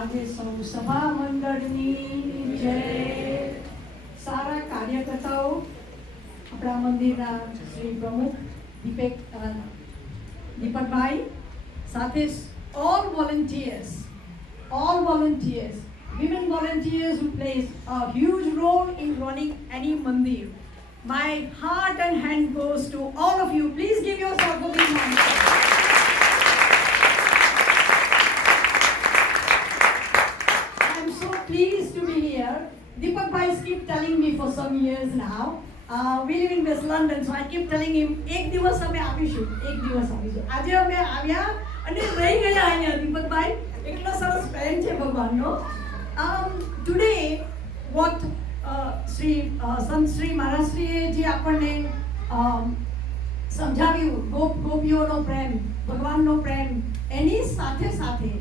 આજે સૌ સભા મંડળની જય. સારા કાર્યકર્તાઓ, આપણા મંદિરના શ્રી પ્રમુખ દીપકભાઈ, સાથે all volunteers, women volunteers who plays a huge role in running any mandir. My heart and hand goes to all of you. Please give yourself a big hand. I'm so pleased to be here. Deepak bhai keep telling me for some years now. We live in West London, so I keep telling him, એક દિવસ અમે આવીશું. આજે અમે આવ્યા અને રહી ગયા અહીંયા દીપકભાઈ. એટલો સરસ પ્રેમ છે ભગવાનનો. Today what સંત શ્રી મહારાજશ્રીએ જે આપણને સમજાવ્યું, ગોપીઓનો પ્રેમ, ભગવાનનો પ્રેમ, એની સાથે સાથે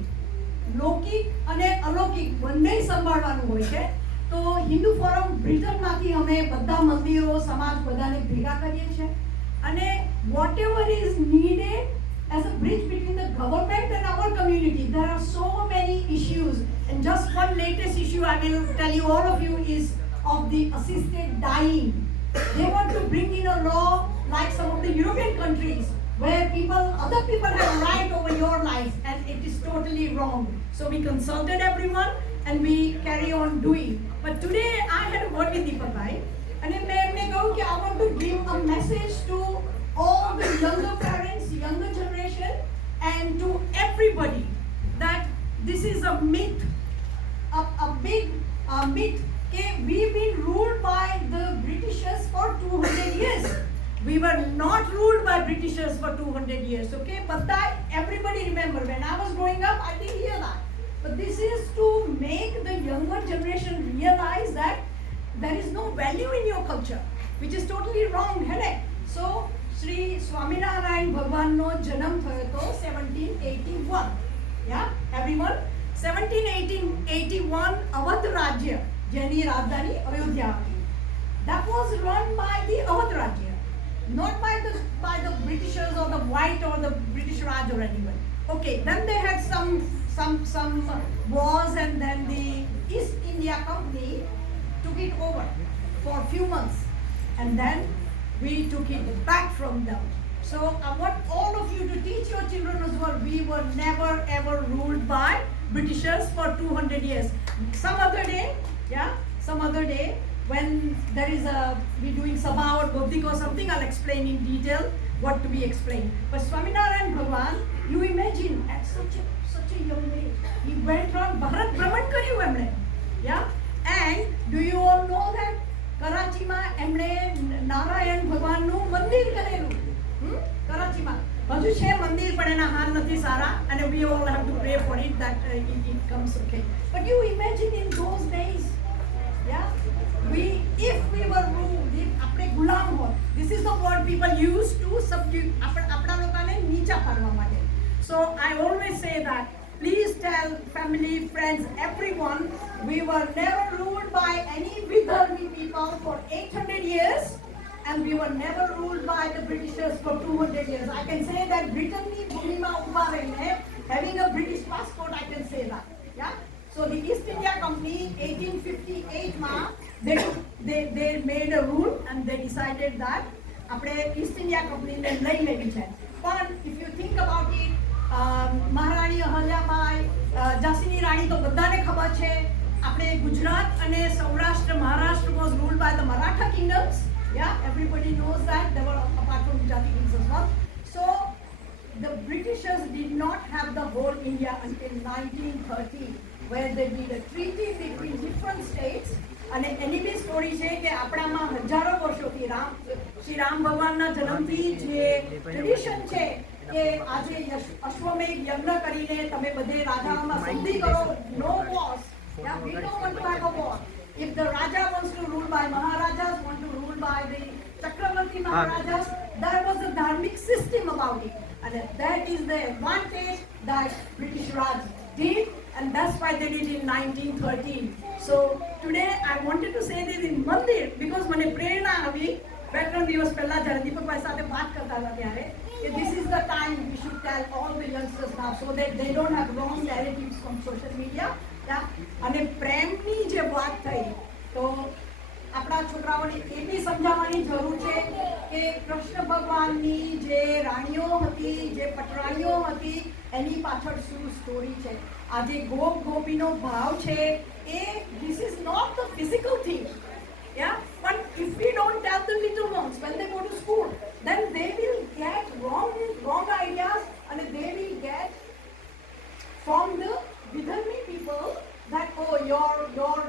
લૌકિક અને અલૌકિક બંને સંભાળવાનું હોય છે. તો હિન્દુ ફોરમ બ્રિટનમાંથી અમે બધા મંદિરો, સમાજ બધાને ભેગા કરીએ છીએ અને whatever is needed as a bridge between the government and our community. There are so many issues, and just one latest issue I will tell you, all of you, is of the assisted dying. They want to bring in a law like some of the European countries where other people have right over your life, and it is totally wrong. So we consulted everyone and we carry on doing. But today I had a word with Deepak bhai, and I want to give a message to all the younger parents, younger generation, and to everybody that this is a myth, a big myth. Okay, we've been ruled by the Britishers for 200 years. We were not ruled by Britishers for 200 years. Okay, but that everybody remember, when I was growing up, I didn't hear that. But this is to make the younger generation realize that there is no value in your culture, which is totally wrong. So Sri Swaminarayan Bhagwanno janam thayo to 1781. Yeah, everyone. 1781 Awadh Rajya, જેની રાજધાની અયોધ્યા હતી. That was run by the Awadh Rajya, not by the Britishers or the White or the British Raj or anyone. Okay, then they had some wars, and then the East India Company took it over for a few months, and then we took it back from them. So I want all of you to teach your children as well. We were never ever ruled by Britishers for 200 years. Some other day when there is we doing sabha or bodhik or something, I'll explain in detail what to be explained. But Swaminarayan Bhagwan, you imagine at such a young age, he went on Bharat Brahman karyu emne. Yeah, and do you all know that કરાચીમાં એમણે નારાયણ ભગવાનનું મંદિર કરેલું? કરાચીમાં હજુ છે મંદિર, પણ એના હાલ નથી સારા, અને we all have to pray for it that it comes okay. But you imagine in those days, yeah, if we were ruled, if આપણે ગુલામ હોત, this is the word people use to subdue આપણા લોકોને નીચા પાડવા માટે. So I always say that, please tell family, friends, everyone, we were never ruled by any Vidarbhi people for 800 years, and we were never ruled by the Britishers for 200 years. I can say that Britanni Bhumima Ubha Rahine, having a British passport, I can say that. Yeah. So the East India Company, 1858 they made a rule, and they decided that આપણે East India Company ને લઈ લેવી છે. But if you think about it, મહારાણી અહલ્યાબાઈ, ઝાંસીની રાણી તો બધાને ખબર છે. આપણે ગુજરાત અને Saurashtra, Maharashtra was ruled by the Maratha kingdoms. Yeah, everybody knows that. They were apart from Gujrati kings as well. So the Britishers did not have the whole India until 1913, where they did a treaty between different states. અને એની બી story છે કે આપણામાં હજારો વર્ષોથી શ્રી રામ ભગવાનના જન્મથી જે tradition છે કે આજે અશ્વમેઘ યજ્ઞ કરીને તમે બધે રાજાઓમાં સંધિ કરો, નો wars. Yeah, we don't want to have a war. If the Raja wants to rule by Maharajas, want to rule by the Chakravarti Maharajas, there was a dharmic system about it. And that is the advantage that British Raj did, and that's why they did in 1913. So today I wanted to say this in Mandir because મને પ્રેરણા આવી 2-3 દિવસ પહેલા જ્યારે દીપકભાઈ સાથે વાત કરતા હતા ત્યારે this is the time we should tell all the youngsters now so that they don't have wrong narratives from social media અને પ્રેમની જે વાત થઈ તો આપણા છોકરાઓને એ બી સમજાવવાની જરૂર છે કે કૃષ્ણ ભગવાનની જે રાણીઓ હતી, જે પટરાણીઓ હતી, એની પાછળ શું સ્ટોરી છે. આ જે ગોપ ગોપીનો ભાવ છે એ this is not the physical thing. But if we don't tell the little ones when they go to school, then they will get wrong ideas and they will get from the Vidharmi people that, oh, your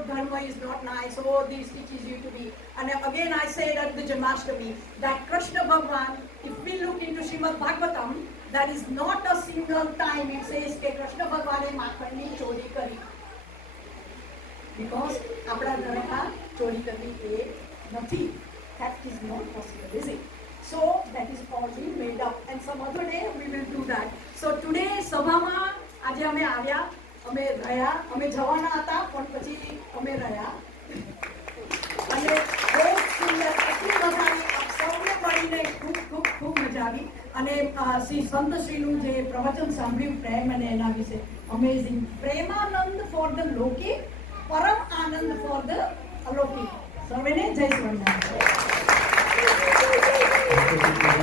dharma is not nice, oh, this teaches you to be. And again I said at the Janmashtami that Krishna Bhagwan, if we look into Srimad Bhagavatam, there is not a single time it says that Krishna Bhagwan e makhanni chori kari. Because આપણા ઘરમાં ચોરી કરવી એ નથી. That is not possible, is it? So that is all being made up, and some other day we will do that. So today સભામાં આજે અમે આવ્યા, અમે રહ્યા, અમે જવાના હતા પણ પછી અમે રહ્યા અને બહુ સુંદર એટલી મજાની આપ સૌને મળીને ખૂબ ખૂબ ખૂબ મજા આવી. અને શ્રી સંતશ્રીનું જે પ્રવચન સાંભળ્યું પ્રેમ અને એના વિશે અમેઝિંગ. પ્રેમાનંદ ફોર ધ લૌકિક, પરમ આનંદ ફોર ધ અલૌકિક. સર્વેને જય સ્વામિનારાયણ.